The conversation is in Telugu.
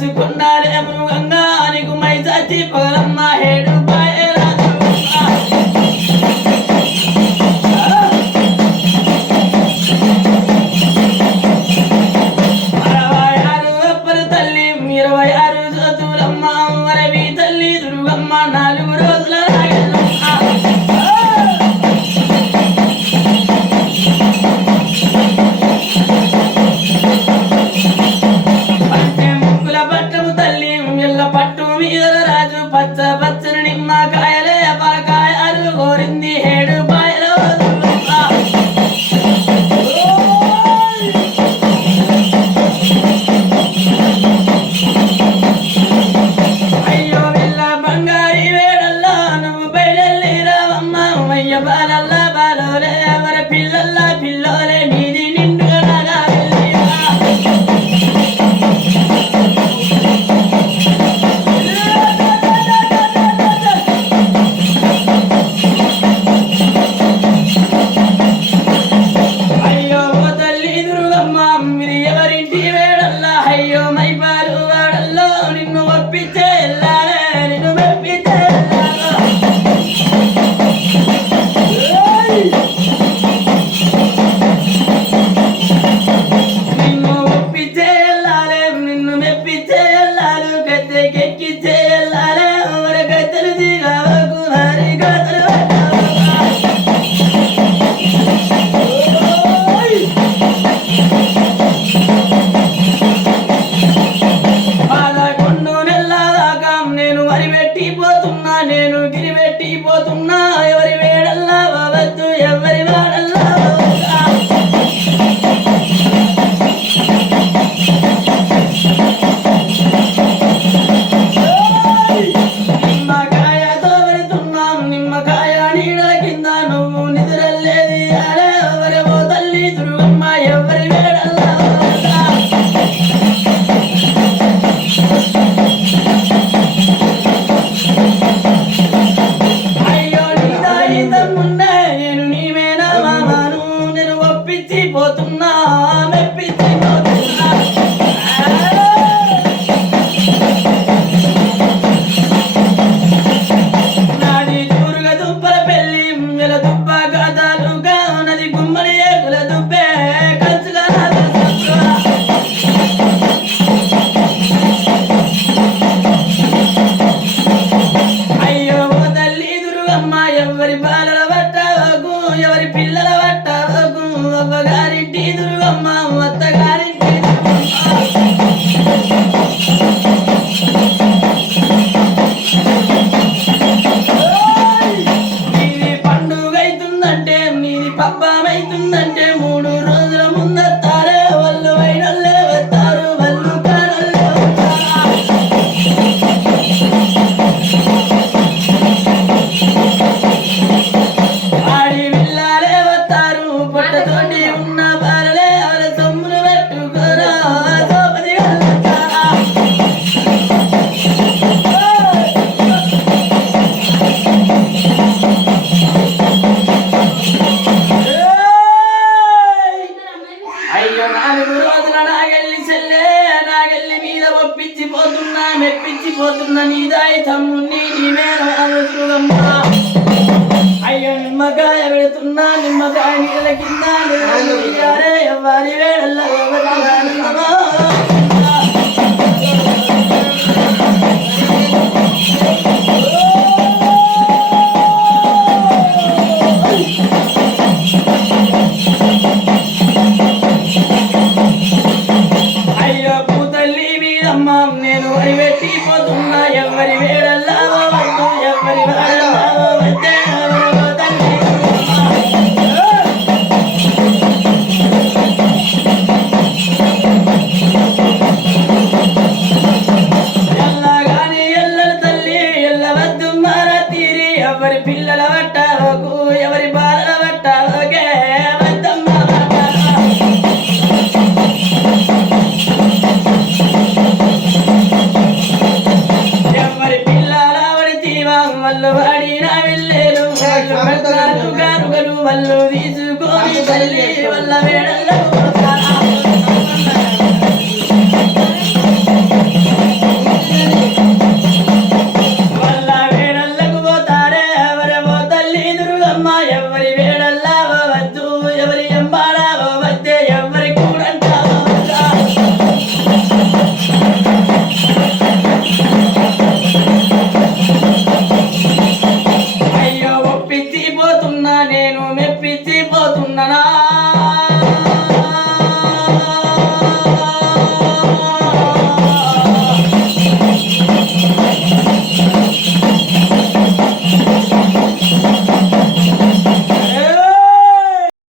పంచుకున్నారే మృగంగా నీకు మై చచ్చి పగలమ్మ హేడు పచ్చ పచ్చని నిమ్మకాయలే పలకాయలు కోరింది హేడు పాయలో అయ్యో వెళ్ళ బంగారి వేడల్లా నువ్వు బయలెల్లి రావమ్మ అయ్య బాలల్లా బాలోలే ఎవరి పిల్లల్లా పిల్లోలే నీది నిండుగా నేను గిరిపెట్టిపోతున్నా ఎవరి వేడల్లా వద్దు ఎవరి వాడల్లా నిమ్మకాయతో వెళుతున్నాం నిమ్మకాయ నీడల కింద నువ్వు నిద్రలేది అరే ఎవరెవో తల్లి దుర్గమ్మ ఎవరి వేడల్లా పోతున్నా మెప్పించిపోతున్నా నాది దూరుగా దుబ్బల పెళ్ళి మెల దుబ్బ గాదాలుగా నది గుమ్మడి ఏకుల దుబ్బే కంచుగా అయ్యో తల్లి దుర్గమ్మ ఎవరి బాలల పట్టవకు ఎవరి పిల్లల పట్టవకు అవ్వగారింటి దుర్గమ్మ అత్తగారింటి నీది పండుగ అవుతుందంటే నీది పబ్బమైతుందంటే 3 రోజుల ముందత్తారే వాళ్ళు వైడల్లే వస్తారు వాళ్ళు కానల్లే ఆడి విల్లాలే వస్తారు పొట్టతోటి ఉన్న బాలలే వాళ్ళ సొమ్ములు పెట్టుకోరా సోపది అయ్యో 4 రోజుల నాగెల్లి చెల్లే నాగెల్లి మీద ఒప్పించిపోతున్నా మెప్పించిపోతున్నా నీదాయి తమ్ముని నీవేనో అమృతుగమ్మ అయ్యో నిమ్మకాయ పెడుతున్నా నిమ్మకాయ నీళ్ళ కింద ఎవరి వేడల్లా